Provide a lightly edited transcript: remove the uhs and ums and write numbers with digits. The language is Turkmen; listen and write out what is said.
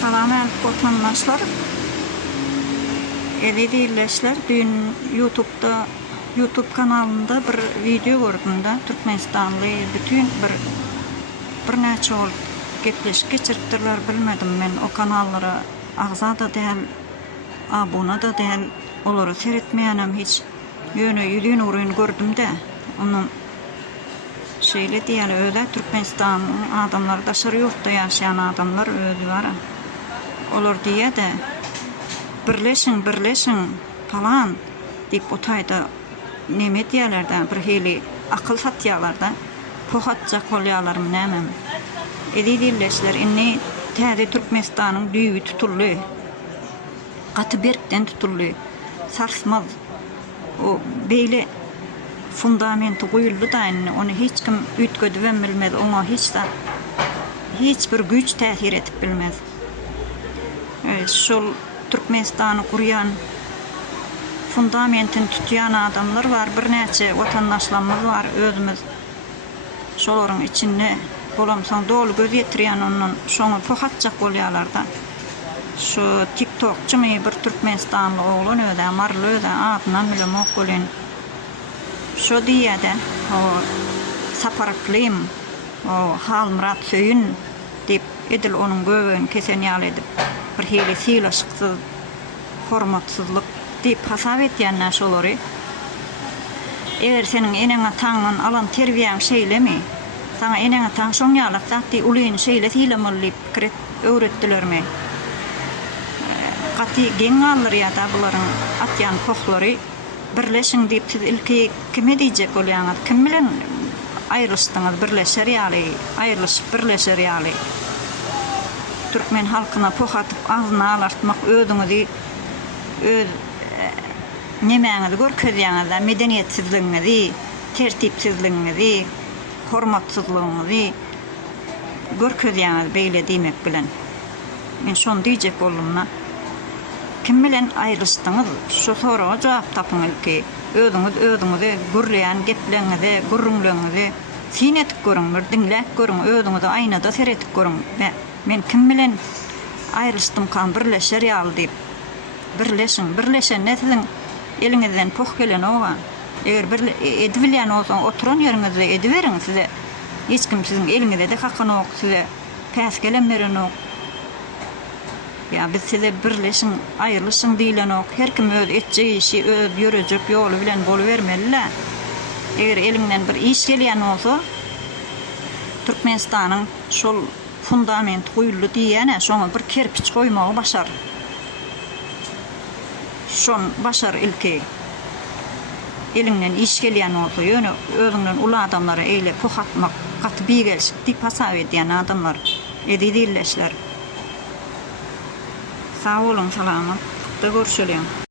Salam alaykum vatandaşlar. Edilleşler dün YouTube kanalında bir video gördüm da Türkmenistanlı bütün bir neçe ol geçirttirler bilmedim men o kanallara ağza da değil, abone da değil, onları seyretmeyenim hiç yönü uğrayın gördüm de onun şeyle diyelim öyle Türkmenistan'ın adamları da dışarı yurtta yaşayan adamlar öyle var. Olur diye de birleşin falan deyip otayda neme diyorlardan bir heli akıl satıyorlardan pohatacak oluyorlar nemem. Edilleşler inni təhri Türkmenistan'ın düğü tutullu katı berkten tutullu sarsmaz o beyle fundamenti koyuldu da onu hiç kim ütködüven bilmez, ona hiçbir güç tehir etip bilmez. Şol Türkmenistan'ı kuruyan fundamentin tutuyan adamlar var, bir neçe vatandaşlarımız var, özümüz şoların içinde bolamsan dolu göz yetiriyen onun şonu pohatacak oluyorlar da şu TikTokçu mu bir Türkmenistanlı oğlun öde, marlı öde, adından bile mokkulin şu diye de o saparaklıyım, o hal murat söyün deyip edil onun göğün kesen yal edip bir hili silaşıksız, hormatsızlık deyip hasap etyenler şolary. Eğer senin enene taňyň alan terbiýäň şeýlemi, sana enene taň şoň ýalap zatdy ulyny şeýle hilemelip kiret öwretdilermi? Gaty geň alır ýa-da bularyň atýan pohlary birleşin deyip siz ilki kime diýjek bolýaňyz? Kim bilen aýryşdyňyz? Birleşer ýaly, aýrylyşyp birleşer ýaly. Türkmen halkyna pohatyp agyna alartmak özüňizi öz nemäňizi görkezýäňiz, medeniýetsizligiňizi, tertipsizligiňizi, hormatsyzlygyňyzy görkezýäňiz beýle diýmek bilen. Men şonu diýjek boldum. Kim bilen aýryşdyňyz? Şu soraga jogap tapyň ilki. Özüňizi gürleýän gepleňizi, gürrüňleňizi sinetip görüň, bir diňläp görüň, özüňizi aýnada seretip görüň. Men kim bilen aýryşdym kan birleşer ýaly diýip birleşen netiziň eliňizden poh gelen oga. Eger edibilýän bolsaň oturan ýeriňizde ediberiň size. Hiç kim siziň eliňizde de hakyny ok, size päs gelen beren ok. Ya biz size birleşin, aýrylyşyň diýlen ok. Her kim öz etjek işi, öz ýörejek ýoly bilen boluvermeliler. Eger eliňden bir iş gelýän bolsa, Türkmenistanyň şol fundament goýuldy diýene, şoňa bir kerpiç goýmagy başar. Şon başar ilki. Eliňden iş gelýän bolsa, ýöne özüňden uly adamlara eýle pohatmak, gaty bigelşik diýip hasap edýän adamlar edilleşler. Sağ olun, salamat. Da görüşelim.